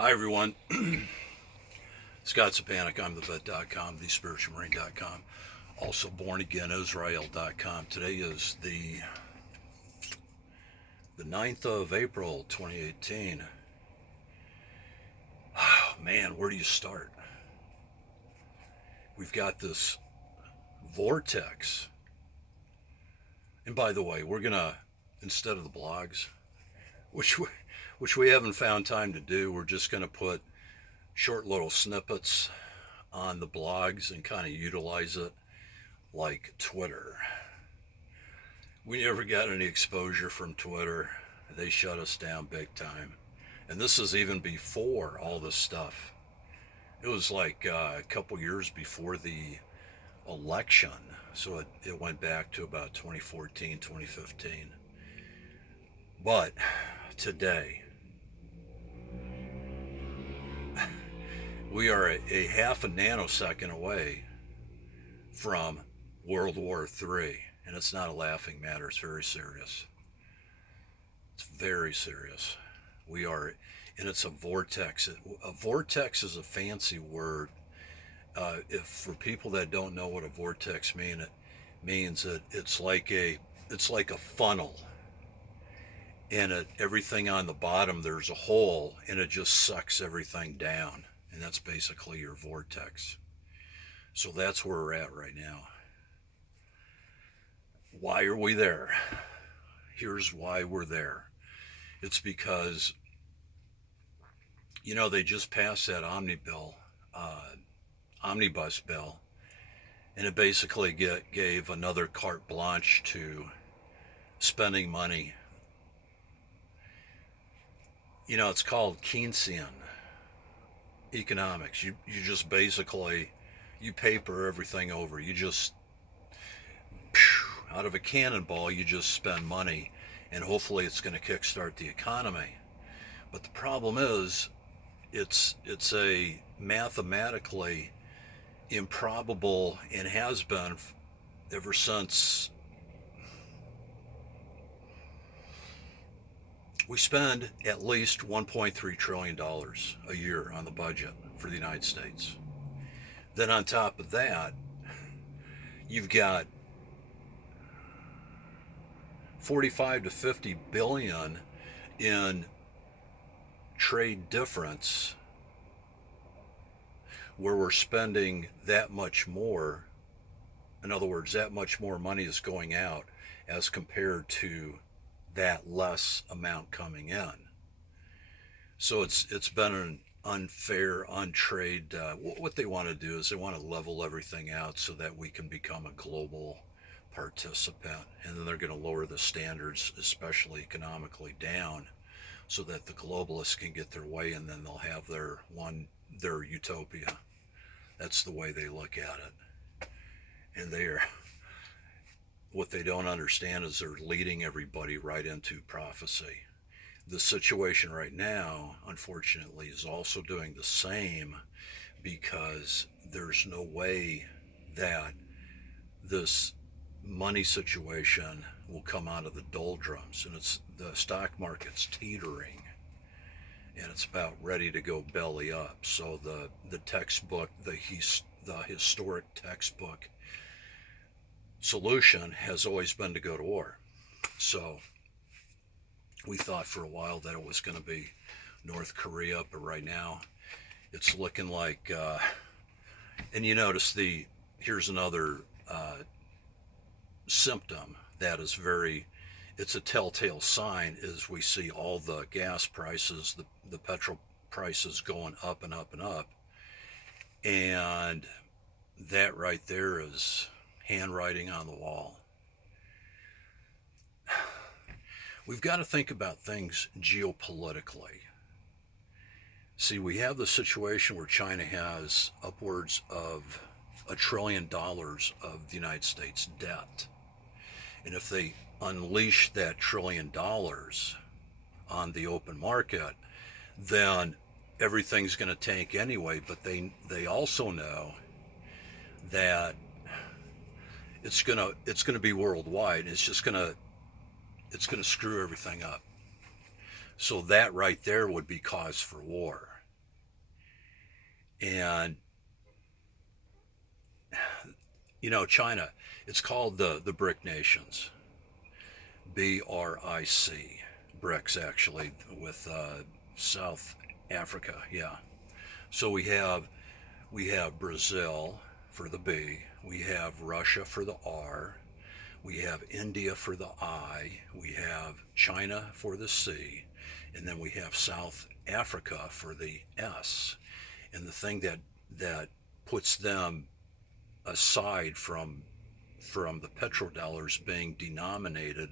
Hi everyone, Scott Sapanic, I'm the vet.com, thespiritualmarine.com, also bornagainisrael.com. Today is the 9th of April 2018. Oh, man, where do you start? We've got this vortex. And by the way, we're gonna, instead of the blogs, which we haven't found time to do, we're just gonna put short little snippets on the blogs and kind of utilize it like Twitter. We never got any exposure from Twitter. They shut us down big time. And this is even before all this stuff. It was like a couple years before the election. So it went back to about 2014, 2015. But today, we are a half a nanosecond away from World War III. And it's not a laughing matter, it's very serious. It's very serious. We are, and it's a vortex. A vortex is a fancy word. If for people that don't know what a vortex means, it means that it's like a funnel, and everything on the bottom there's a hole, and it just sucks everything down, and that's basically your vortex. So that's where we're at right now. Why are we there? Here's why we're there. It's because, they just passed that omnibus bill, and it basically gave another carte blanche to spending money. It's called Keynesian economics. You just basically, you paper everything over. You just, out of a cannonball, you just spend money, and hopefully it's going to kickstart the economy. But the problem is, it's a mathematically improbable, and has been ever since we spend at least $1.3 trillion a year on the budget for the United States. Then on top of that, you've got 45 to 50 billion in trade difference, where we're spending that much more. In other words, that much more money is going out as compared to that less amount coming in. So it's been an unfair, untrade. What they want to do is they want to level everything out so that we can become a global participant, and then they're going to lower the standards, especially economically, down, so that the globalists can get their way, and then they'll have their utopia. That's the way they look at it. And what they don't understand is they're leading everybody right into prophecy. The situation right now, unfortunately, is also doing the same, because there's no way that this money situation will come out of the doldrums, and the stock market's teetering, and it's about ready to go belly up. So the textbook, the historic textbook solution has always been to go to war. So we thought for a while that it was going to be North Korea, but right now it's looking like, and you notice here's another symptom that is it's a telltale sign, is we see all the gas prices, the petrol prices going up and up and up, and that right there is handwriting on the wall. We've got to think about things geopolitically. See, we have the situation where China has upwards of $1 trillion of the United States debt. And if they unleash that $1 trillion on the open market, then everything's going to tank anyway. But they also know that it's gonna be worldwide. It's gonna screw everything up. So that right there would be cause for war. And China, it's called the BRIC nations, BRIC, BRICS actually, with South Africa. Yeah. So we have Brazil for the B, we have Russia for the R, we have India for the I, we have China for the C, and then we have South Africa for the S. And the thing that puts them aside from the petrodollars being denominated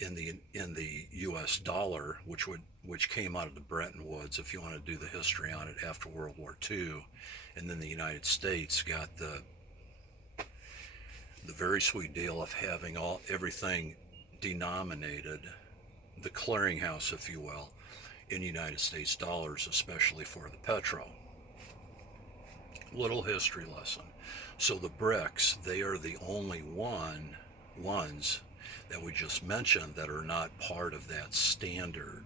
in the U.S. dollar, which came out of the Bretton Woods, if you want to do the history on it, after World War II, and then the United States got the very sweet deal of having everything denominated, the clearinghouse, if you will, in United States dollars, especially for the petro. Little history lesson. So the BRICS, they are the only ones that we just mentioned that are not part of that standard.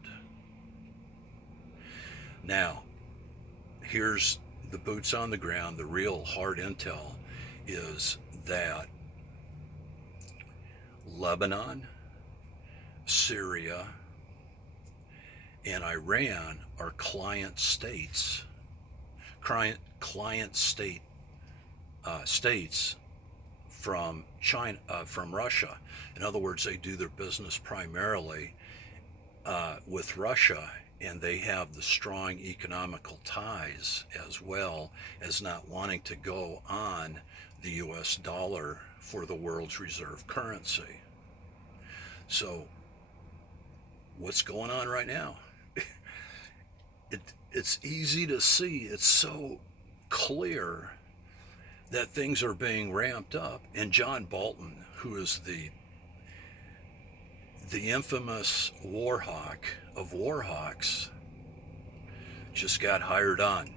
Now, here's the boots on the ground, the real hard intel is that Lebanon, Syria, and Iran are client states, states from China, from Russia. In other words, they do their business primarily with Russia, and they have the strong economical ties as well as not wanting to go on the U.S. dollar for the world's reserve currency. So, what's going on right now? It's easy to see. It's so clear that things are being ramped up. And John Bolton, who is the infamous war hawk of war hawks, just got hired on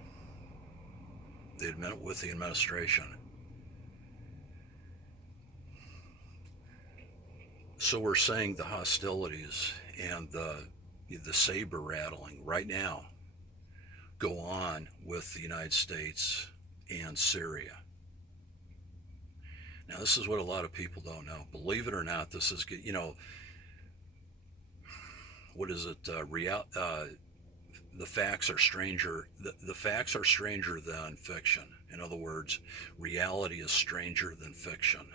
with the administration. So we're seeing the hostilities and the saber rattling right now go on with the United States and Syria. Now, this is what a lot of people don't know. Believe it or not, this is, what is it? The facts are stranger. The facts are stranger than fiction. In other words, reality is stranger than fiction.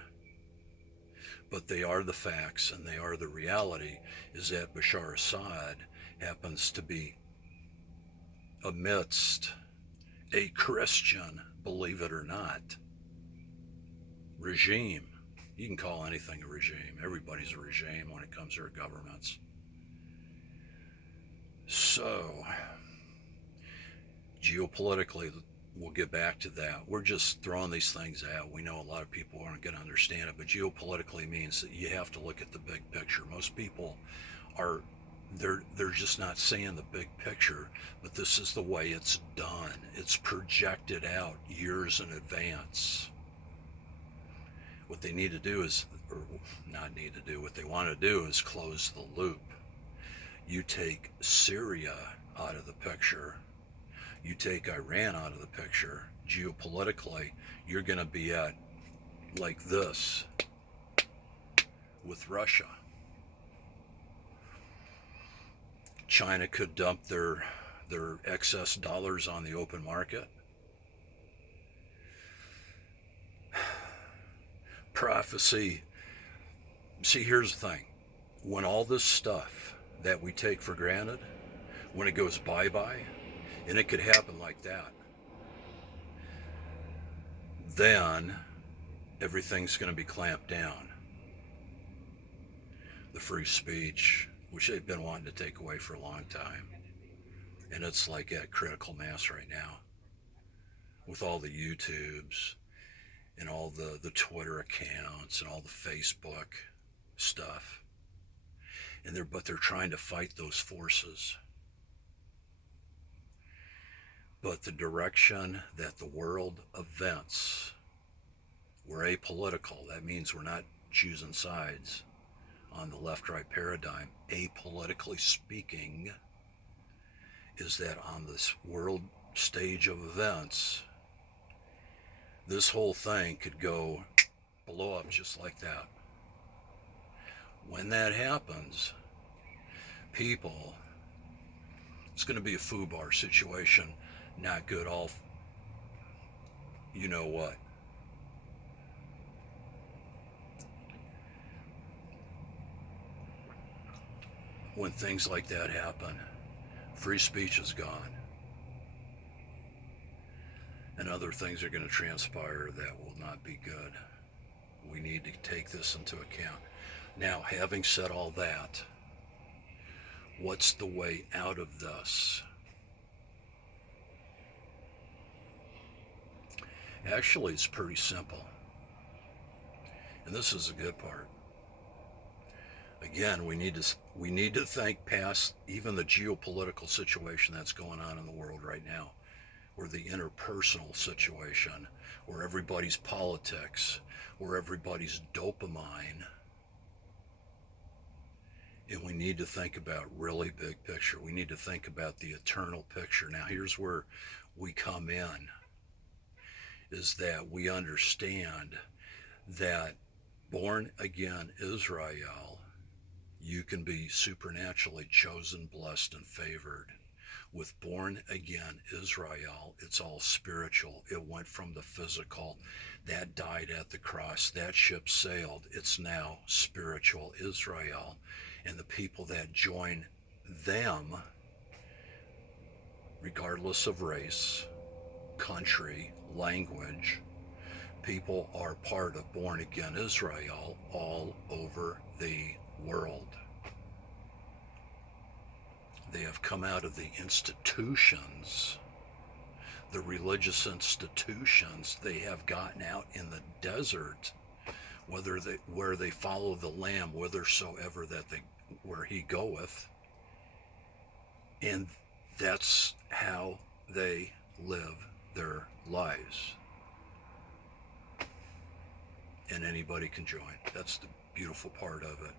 But they are the facts, and they are the reality. Is that Bashar Assad happens to be amidst a Christian, believe it or not, regime. You can call anything a regime. Everybody's a regime when it comes to our governments. So, geopolitically, we'll get back to that. We're just throwing these things out. We know a lot of people aren't going to understand it, but geopolitically means that you have to look at the big picture. Most people are they're just not seeing the big picture, but this is the way it's done. It's projected out years in advance. What they need to do is, or not need to do, what they want to do is close the loop. You take Syria out of the picture, you take Iran out of the picture, geopolitically, you're going to be at like this with Russia. China could dump their excess dollars on the open market. Prophecy. See, here's the thing. When all this stuff that we take for granted, when it goes bye-bye, and it could happen like that, then everything's going to be clamped down. The free speech, which they've been wanting to take away for a long time. And it's like at critical mass right now, with all the YouTubes and all the Twitter accounts and all the Facebook stuff. But they're trying to fight those forces. But the direction that the world events, we're apolitical. That means we're not choosing sides on the left-right paradigm. Apolitically speaking, is that on this world stage of events, this whole thing could go blow up just like that. When that happens, people, it's going to be a foobar situation, not good, all you know what. When things like that happen, free speech is gone. And other things are going to transpire that will not be good. We need to take this into account. Now, having said all that, what's the way out of this? Actually, it's pretty simple. And this is the good part. Again, we need to think past even the geopolitical situation that's going on in the world right now, or the interpersonal situation, or everybody's politics, or everybody's dopamine. And we need to think about really big picture. We need to think about the eternal picture. Now, here's where we come in, is that we understand that born again Israel, you can be supernaturally chosen, blessed, and favored. With born again Israel, it's all spiritual. It went from the physical, that died at the cross, that ship sailed. It's now spiritual Israel. And the people that join them, regardless of race, country, language, people are part of born again Israel all over the world. They have come out of the institutions, the religious institutions. They have gotten out in the desert, where they follow the Lamb whithersoever where he goeth, and that's how they live their lives. And anybody can join. That's the beautiful part of it.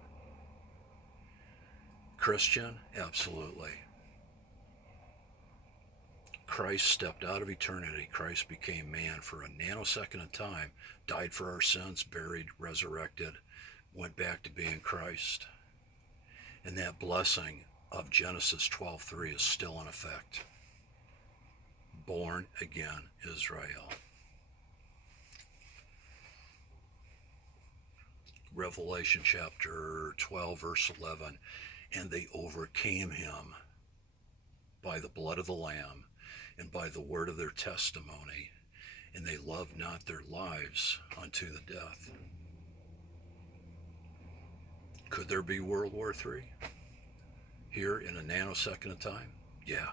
Christian? Absolutely. Christ stepped out of eternity. Christ became man for a nanosecond of time, died for our sins, buried, resurrected, went back to being Christ. And that blessing of Genesis 12:3 is still in effect. Born again Israel. Revelation chapter 12, verse 11. And they overcame him by the blood of the Lamb and by the word of their testimony, and they loved not their lives unto the death. Could there be World War III here in a nanosecond of time? Yeah.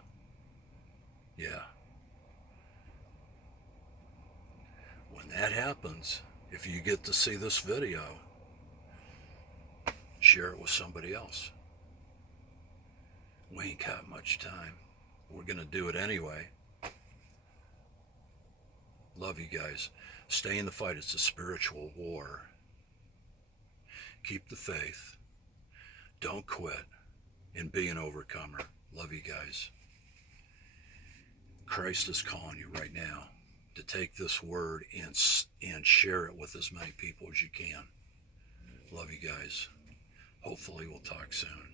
When that happens, if you get to see this video, share it with somebody else. We ain't got much time. We're going to do it anyway. Love you guys. Stay in the fight. It's a spiritual war. Keep the faith. Don't quit. And be an overcomer. Love you guys. Christ is calling you right now to take this word and share it with as many people as you can. Love you guys. Hopefully we'll talk soon.